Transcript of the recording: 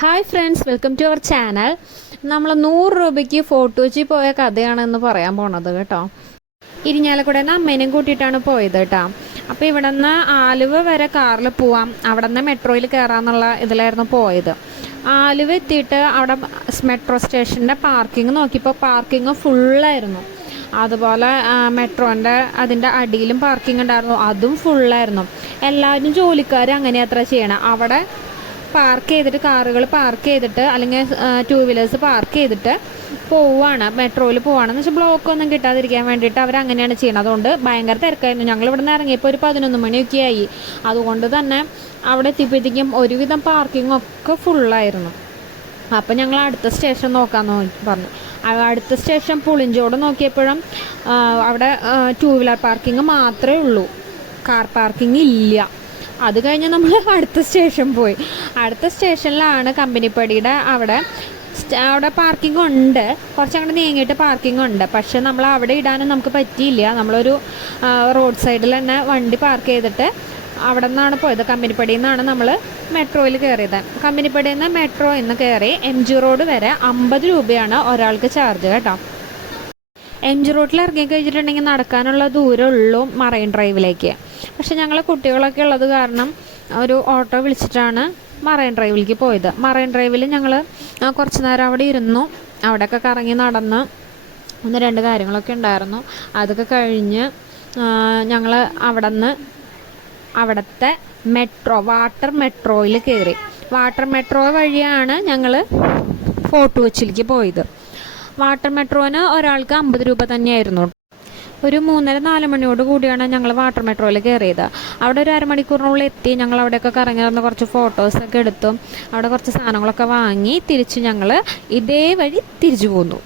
Hi friends, welcome to our channel. നമ്മൾ 100 രൂപയ്ക്ക് fort Kochi പോയ കഥയാണെന്ന് പറയാൻ പോണത് കേട്ടോ. ഇരിഞ്ഞാലക്കുടയിൽ നിന്ന് അമ്മേനെയും കൂട്ടിയിട്ടാണ് പോയത് കേട്ടോ. അപ്പോൾ ഇവിടെ നിന്ന് ആലുവ വരെ കാറിൽ പോവാം, അവിടെ നിന്ന് മെട്രോയിൽ കയറാമെന്നുള്ള ഇതിലായിരുന്നു പോയത്. ആലുവ എത്തിയിട്ട് അവിടെ മെട്രോ സ്റ്റേഷൻ്റെ പാർക്കിംഗ് നോക്കിയപ്പോൾ പാർക്കിംഗ് ഫുള്ളായിരുന്നു. അതുപോലെ മെട്രോൻ്റെ അതിൻ്റെ അടിയിലും പാർക്കിംഗ് ഉണ്ടായിരുന്നു, അതും ഫുള്ളായിരുന്നു. എല്ലാവരും ജോലിക്കാർ അങ്ങനെ അത്ര ചെയ്യണം. അവിടെ പാർക്ക് ചെയ്തിട്ട് കാറുകൾ പാർക്ക് ചെയ്തിട്ട് അല്ലെങ്കിൽ 2 വീലേഴ്സ് പാർക്ക് ചെയ്തിട്ട് പോവുകയാണ്, മെട്രോയിൽ പോവുകയാണെന്ന് വെച്ചാൽ ബ്ലോക്കൊന്നും കിട്ടാതിരിക്കാൻ വേണ്ടിയിട്ട് അവരങ്ങനെയാണ് ചെയ്യുന്നത്. അതുകൊണ്ട് ഭയങ്കര തിരക്കായിരുന്നു. ഞങ്ങൾ ഇവിടെ നിന്ന് ഇറങ്ങിയപ്പോൾ ഒരു 11 മണിയൊക്കെ ആയി. അതുകൊണ്ട് തന്നെ അവിടെ എത്തിയപ്പോഴത്തേക്കും ഒരുവിധം പാർക്കിംഗ് ഒക്കെ ഫുള്ളായിരുന്നു. അപ്പം ഞങ്ങൾ അടുത്ത സ്റ്റേഷൻ നോക്കാമെന്ന് പറഞ്ഞു. അടുത്ത സ്റ്റേഷൻ പുളിഞ്ചോട് നോക്കിയപ്പോഴും അവിടെ 2 വീലർ പാർക്കിംഗ് മാത്രമേ ഉള്ളൂ, കാർ പാർക്കിംഗ് ഇല്ല. അത് കഴിഞ്ഞ് നമ്മൾ അടുത്ത സ്റ്റേഷൻ പോയി. അടുത്ത സ്റ്റേഷനിലാണ് കമ്പനിപ്പടിയുടെ അവിടെ പാർക്കിംഗ് ഉണ്ട്, കുറച്ചങ്ങോട്ട് നീങ്ങിയിട്ട് പാർക്കിംഗ് ഉണ്ട്. പക്ഷെ നമ്മൾ അവിടെ ഇടാനും നമുക്ക് പറ്റിയില്ല. നമ്മളൊരു റോഡ് സൈഡിൽ തന്നെ വണ്ടി പാർക്ക് ചെയ്തിട്ട് അവിടെ നിന്നാണ് പോയത്. കമ്പനിപ്പടിയിൽ നിന്നാണ് നമ്മൾ മെട്രോയിൽ കയറിയത്. കമ്പനിപ്പടിയിൽ നിന്ന് മെട്രോ ഇന്ന് കയറി MG റോഡ് വരെ 50 രൂപയാണ് ഒരാൾക്ക് ചാർജ് കേട്ടോ. MG റോഡിൽ ഇറങ്ങി കഴിഞ്ഞിട്ടുണ്ടെങ്കിൽ നടക്കാനുള്ള ദൂരമുള്ളൂ മറൈൻ ഡ്രൈവിലേക്ക്. പക്ഷെ ഞങ്ങൾ കുട്ടികളൊക്കെ ഉള്ളത് കാരണം ഒരു ഓട്ടോ വിളിച്ചിട്ടാണ് മറൈൻ ഡ്രൈവിലേക്ക് പോയത്. മറൈൻ ഡ്രൈവിൽ ഞങ്ങൾ കുറച്ച് നേരം അവിടെ ഇരുന്നു, അവിടെയൊക്കെ കറങ്ങി നടന്ന് 1-2 കാര്യങ്ങളൊക്കെ ഉണ്ടായിരുന്നു. അതൊക്കെ കഴിഞ്ഞ് ഞങ്ങൾ അവിടുത്തെ വാട്ടർ മെട്രോയിൽ കയറി. വാട്ടർ മെട്രോ വഴിയാണ് ഞങ്ങൾ ഫോർട്ട് കൊച്ചിയിലേക്ക് പോയത്. വാട്ടർ മെട്രോന് ഒരാൾക്ക് 50 രൂപ തന്നെയായിരുന്നു. ഒരു 3:30-4 മണിയോട് കൂടിയാണ് ഞങ്ങൾ വാട്ടർ മെട്രോയിൽ കയറിയത്. അവിടെ ഒരു അരമണിക്കൂറിനുള്ളിൽ എത്തി. ഞങ്ങൾ അവിടെയൊക്കെ കറങ്ങി നടന്ന് കുറച്ച് ഫോട്ടോസൊക്കെ എടുത്തു. അവിടെ കുറച്ച് സാധനങ്ങളൊക്കെ വാങ്ങി തിരിച്ച് ഞങ്ങൾ ഇതേ വഴി തിരിച്ചു പോന്നു.